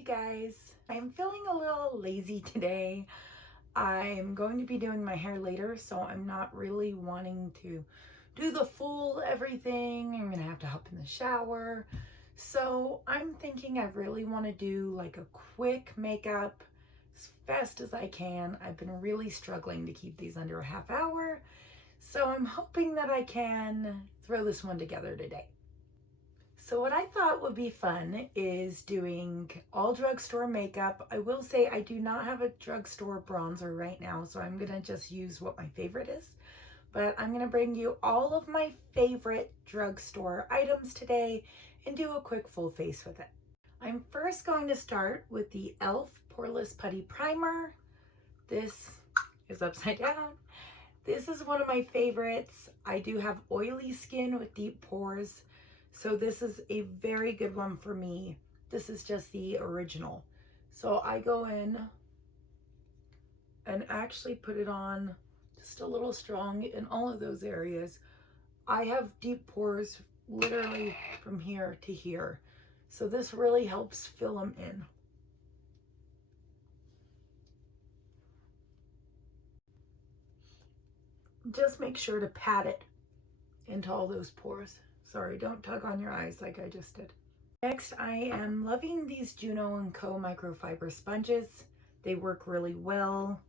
you guys. I'm feeling a little lazy today. I'm going to be doing my hair later, so I'm not really wanting to do the full everything. I'm gonna have to hop in the shower. So I'm thinking I really want to do like a quick makeup as fast as I can. I've been really struggling to keep these under a half hour, so I'm hoping that I can throw this one together today. So what I thought would be fun is doing all drugstore makeup. I will say I do not have a drugstore bronzer right now, so I'm gonna just use what my favorite is. But I'm gonna bring you all of my favorite drugstore items today and do a quick full face with it. I'm first going to start with the e.l.f. Poreless Putty Primer. This is upside down. This is one of my favorites. I do have oily skin with deep pores, so this is a very good one for me. This is just the original. So I go in and actually put it on just a little strong in all of those areas. I have deep pores literally from here to here, so this really helps fill them in. Just make sure to pat it into all those pores. Sorry, don't tug on your eyes like I just did. Next, I am loving these Juno & Co. microfiber sponges. They work really well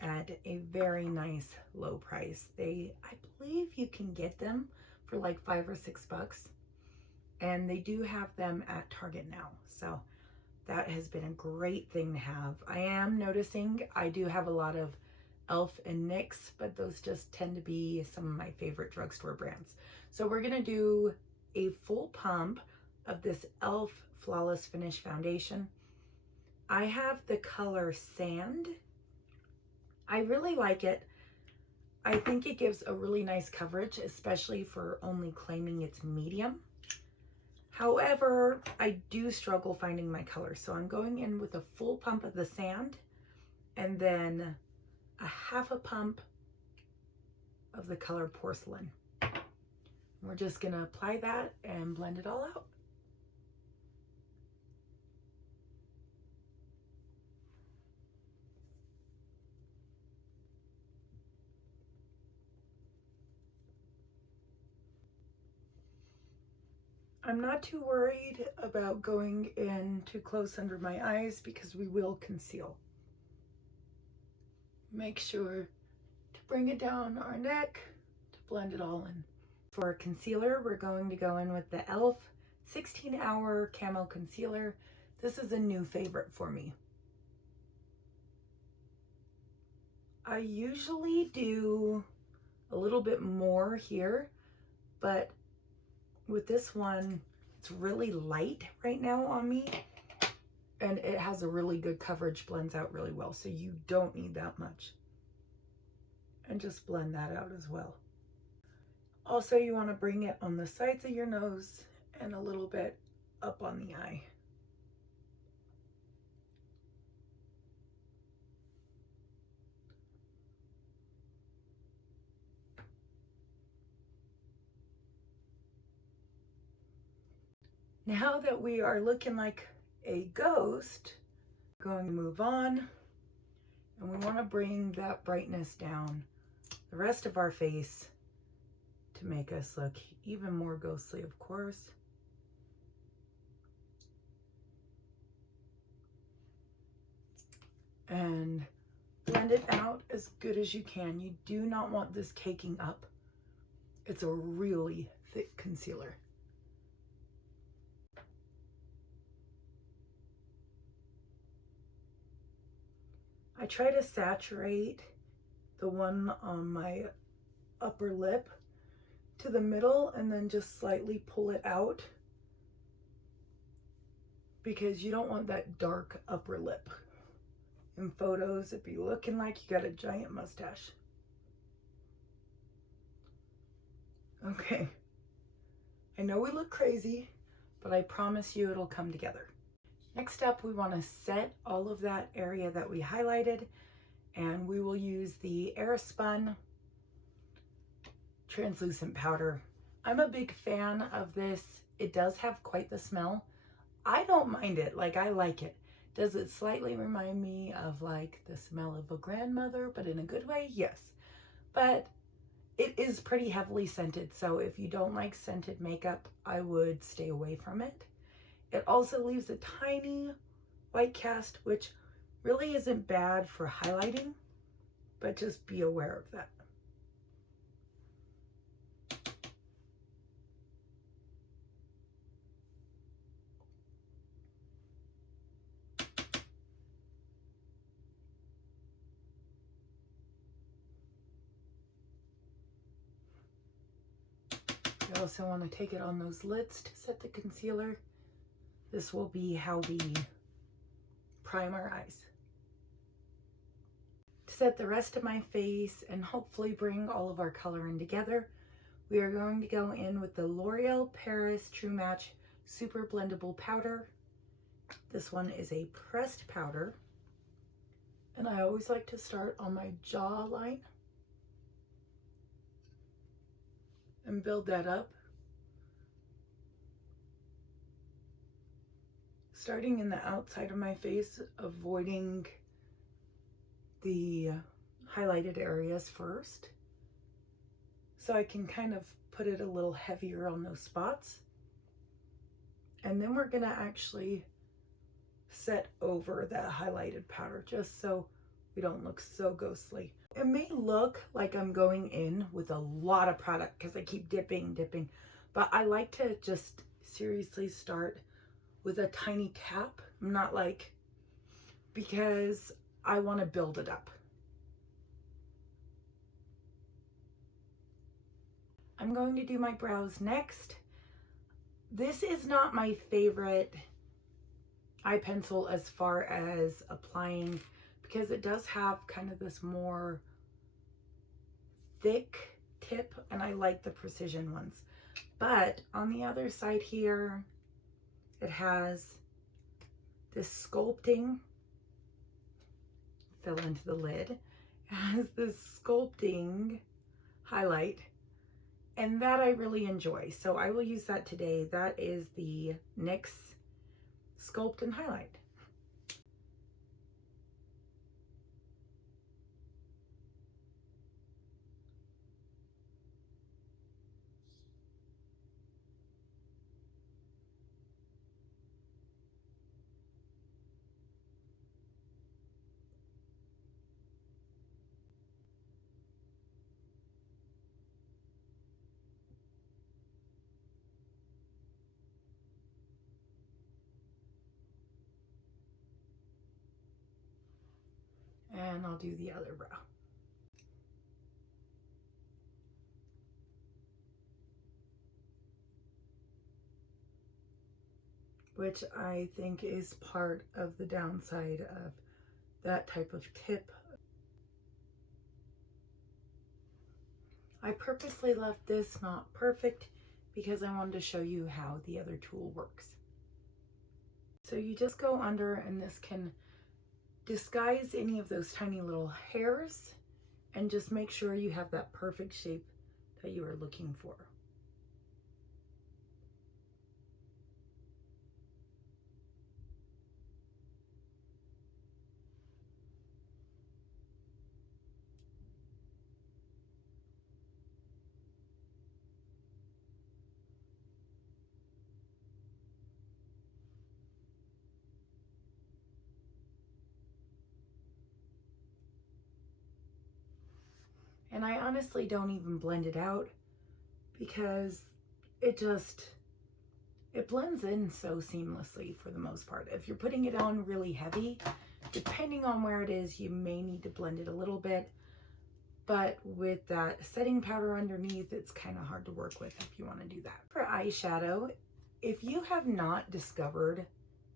at a very nice low price. I believe you can get them for like $5 or $6, and they do have them at Target now. So that has been a great thing to have. I am noticing I do have a lot of e.l.f. and NYX, but those just tend to be some of my favorite drugstore brands. So we're gonna do a full pump of this e.l.f. Flawless Finish Foundation. I have the color Sand. I really like it. I think it gives a really nice coverage, especially for only claiming it's medium. However, I do struggle finding my color, so I'm going in with a full pump of the Sand and then a half a pump of the color Porcelain. We're just gonna apply that and blend it all out. I'm not too worried about going in too close under my eyes because we will conceal. Make sure to bring it down our neck to blend it all in. For concealer, we're going to go in with the e.l.f. 16-Hour Camo Concealer. This is a new favorite for me. I usually do a little bit more here, but with this one, it's really light right now on me, and it has a really good coverage, blends out really well, so you don't need that much. And just blend that out as well. Also, you want to bring it on the sides of your nose and a little bit up on the eye. Now that we are looking like a ghost, we're going to move on, and we want to bring that brightness down the rest of our face to make us look even more ghostly, of course. And blend it out as good as you can. You do not want this caking up. It's a really thick concealer. I try to saturate the one on my upper lip to the middle and then just slightly pull it out, because you don't want that dark upper lip. In photos, it'd be looking like you got a giant mustache. Okay, I know we look crazy, but I promise you it'll come together. Next up, we want to set all of that area that we highlighted, and we will use the Airspun translucent powder. I'm a big fan of this. It does have quite the smell. I don't mind it, like I like it. Does it slightly remind me of like the smell of a grandmother, but in a good way? Yes. But it is pretty heavily scented, so if you don't like scented makeup, I would stay away from it. It also leaves a tiny white cast, which really isn't bad for highlighting, but just be aware of that. You also want to take it on those lids to set the concealer. This will be how we prime our eyes. To set the rest of my face and hopefully bring all of our color in together, we are going to go in with the L'Oreal Paris True Match Super Blendable Powder. This one is a pressed powder, and I always like to start on my jawline and build that up. Starting in the outside of my face, avoiding the highlighted areas first, so I can kind of put it a little heavier on those spots. And then we're gonna actually set over that highlighted powder just so we don't look so ghostly. It may look like I'm going in with a lot of product because I keep dipping, but I like to just seriously start with a tiny tap. I'm not like, because I want to build it up. I'm going to do my brows next. This is not my favorite eye pencil as far as applying, because it does have kind of this more thick tip, and I like the precision ones. But on the other side here, it has this sculpting, fell into the lid, it has this sculpting highlight, and that I really enjoy. So I will use that today. That is the NYX Sculpt and Highlight. And I'll do the other brow. Which I think is part of the downside of that type of tip. I purposely left this not perfect because I wanted to show you how the other tool works. So you just go under, and this can disguise any of those tiny little hairs, and just make sure you have that perfect shape that you are looking for. And I honestly don't even blend it out because it blends in so seamlessly for the most part. If you're putting it on really heavy, depending on where it is, you may need to blend it a little bit. But with that setting powder underneath, it's kind of hard to work with if you want to do that. For eyeshadow, if you have not discovered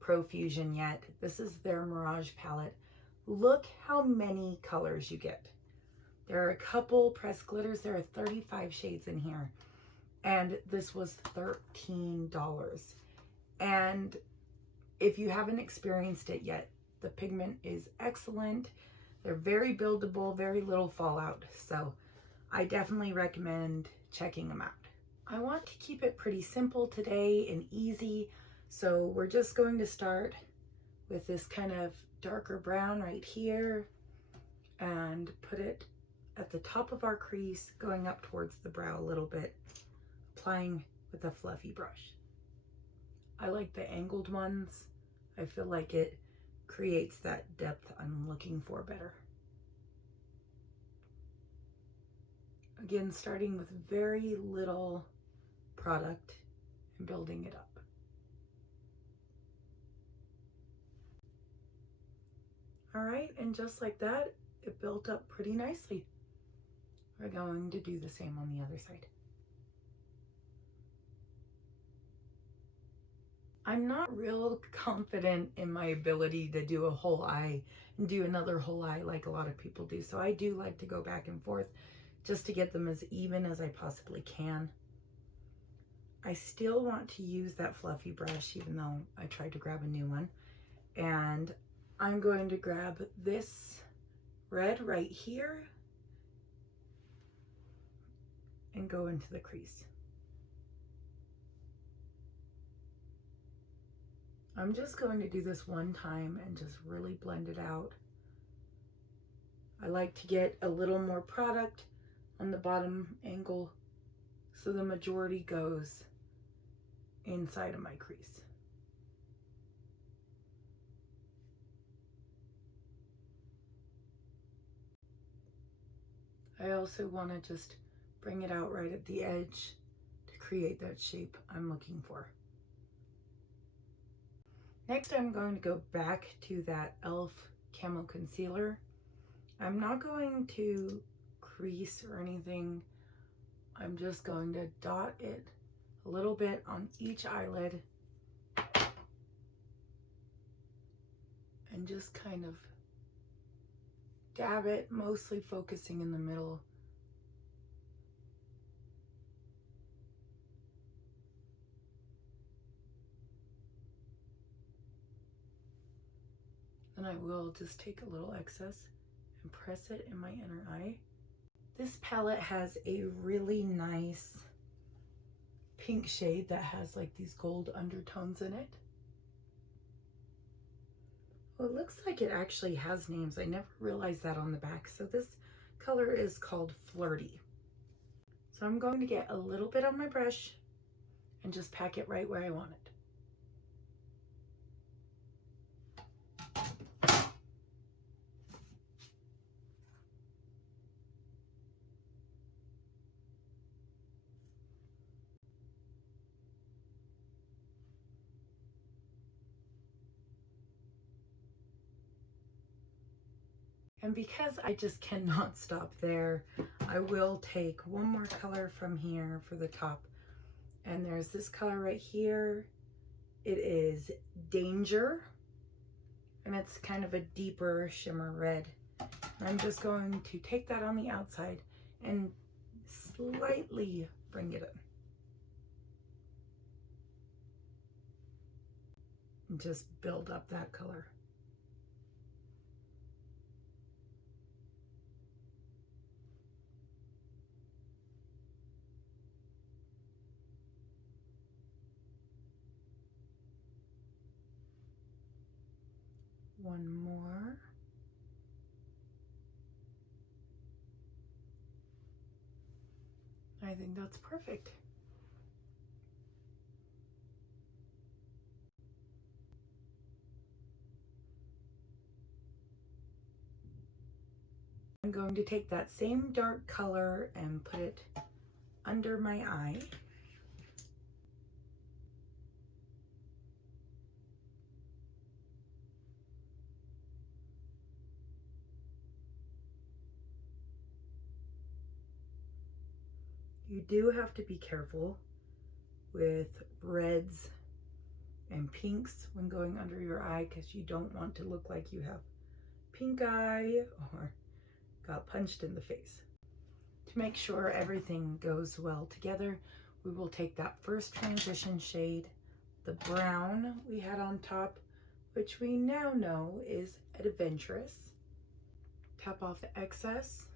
Profusion yet, this is their Mirage palette. Look how many colors you get. There are a couple pressed glitters. There are 35 shades in here. And this was $13. And if you haven't experienced it yet, the pigment is excellent. They're very buildable, very little fallout. So I definitely recommend checking them out. I want to keep it pretty simple today and easy. So we're just going to start with this kind of darker brown right here and put it at the top of our crease, going up towards the brow a little bit, applying with a fluffy brush. I like the angled ones. I feel like it creates that depth I'm looking for better. Again, starting with very little product and building it up. All right, and just like that, it built up pretty nicely. We're going to do the same on the other side. I'm not real confident in my ability to do a whole eye and do another whole eye like a lot of people do. So I do like to go back and forth just to get them as even as I possibly can. I still want to use that fluffy brush, even though I tried to grab a new one. And I'm going to grab this red right here and go into the crease. I'm just going to do this one time and just really blend it out. I like to get a little more product on the bottom angle so the majority goes inside of my crease. I also want to just bring it out right at the edge to create that shape I'm looking for. Next, I'm going to go back to that e.l.f. Camo Concealer. I'm not going to crease or anything. I'm just going to dot it a little bit on each eyelid and just kind of dab it, mostly focusing in the middle. Then I will just take a little excess and press it in my inner eye. This palette has a really nice pink shade that has like these gold undertones in it. Well, it looks like it actually has names. I never realized that on the back. So this color is called Flirty. So I'm going to get a little bit on my brush and just pack it right where I want it. And because I just cannot stop there, I will take one more color from here for the top. And there's this color right here. It is Danger. And it's kind of a deeper shimmer red. And I'm just going to take that on the outside and slightly bring it in. And just build up that color. One more. I think that's perfect. I'm going to take that same dark color and put it under my eye. You do have to be careful with reds and pinks when going under your eye because you don't want to look like you have pink eye or got punched in the face. To make sure everything goes well together, we will take that first transition shade, the brown we had on top, which we now know is Adventurous. Tap off the excess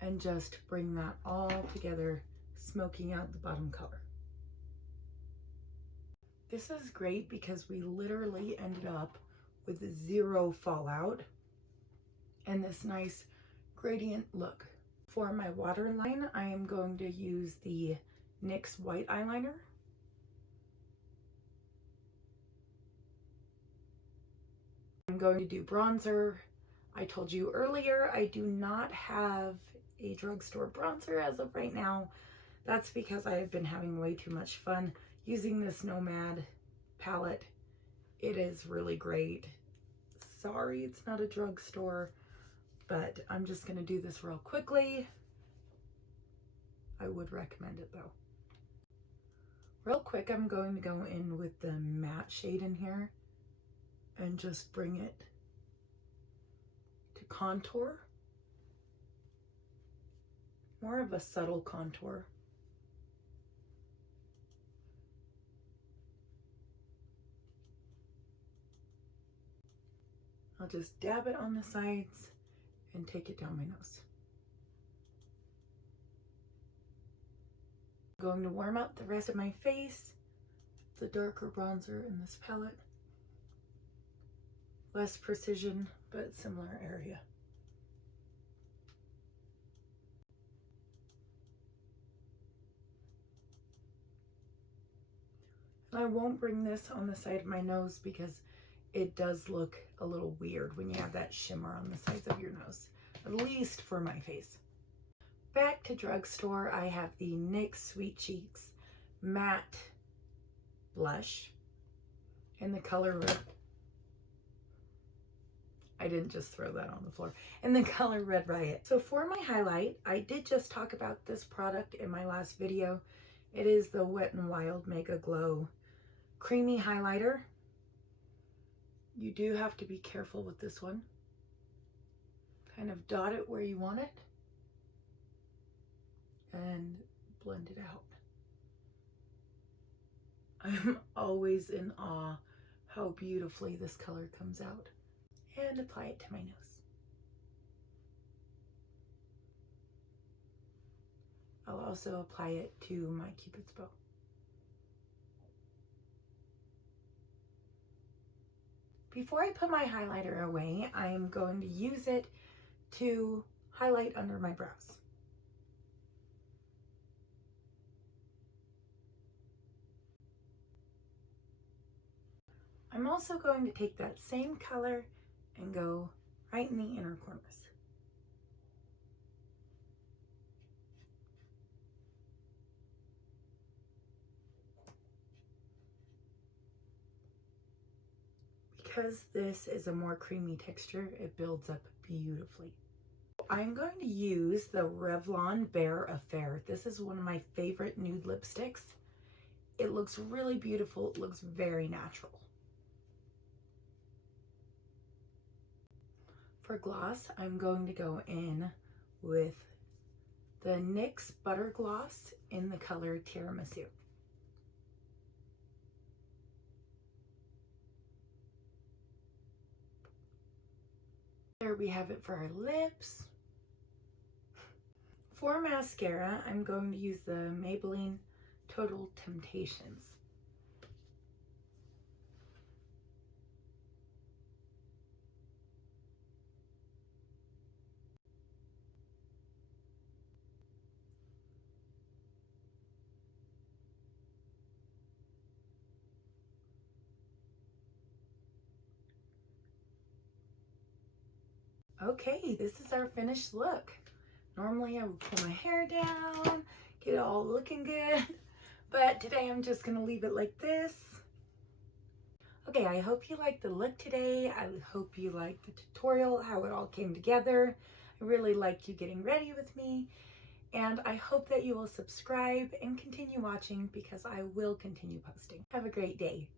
and just bring that all together, smoking out the bottom color. This is great because we literally ended up with zero fallout and this nice gradient look. For my waterline, I am going to use the NYX white eyeliner. I'm going to do bronzer. I told you earlier I do not have a drugstore bronzer as of right now. That's because I have been having way too much fun using this Nomad palette. It is really great. Sorry, it's not a drugstore, but I'm just gonna do this real quickly. I would recommend it though. Real quick, I'm going to go in with the matte shade in here and just bring it to contour. More of a subtle contour. I'll just dab it on the sides and take it down my nose. I'm going to warm up the rest of my face, the darker bronzer in this palette. Less precision, but similar area. And I won't bring this on the side of my nose because it does look a little weird when you have that shimmer on the sides of your nose, at least for my face. Back to drugstore, I have the NYX Sweet Cheeks Matte Blush in the color Red. I didn't just throw that on the floor. In the color Red Riot. So for my highlight, I did just talk about this product in my last video. It is the Wet n Wild Mega Glow Creamy Highlighter. You do have to be careful with this one. Kind of dot it where you want it and blend it out. I'm always in awe how beautifully this color comes out. And apply it to my nose. I'll also apply it to my Cupid's bow. Before I put my highlighter away, I am going to use it to highlight under my brows. I'm also going to take that same color and go right in the inner corners. Because this is a more creamy texture, it builds up beautifully. I'm going to use the Revlon Bare Affair. This is one of my favorite nude lipsticks. It looks really beautiful. It looks very natural. For gloss, I'm going to go in with the NYX Butter Gloss in the color Tiramisu. There we have it for our lips. For mascara, I'm going to use the Maybelline Total Temptations. Okay, this is our finished look. Normally I would pull my hair down, get it all looking good, but today I'm just gonna leave it like this. Okay, I hope you liked the look today. I hope you liked the tutorial, how it all came together. I really liked you getting ready with me, and I hope that you will subscribe and continue watching because I will continue posting. Have a great day.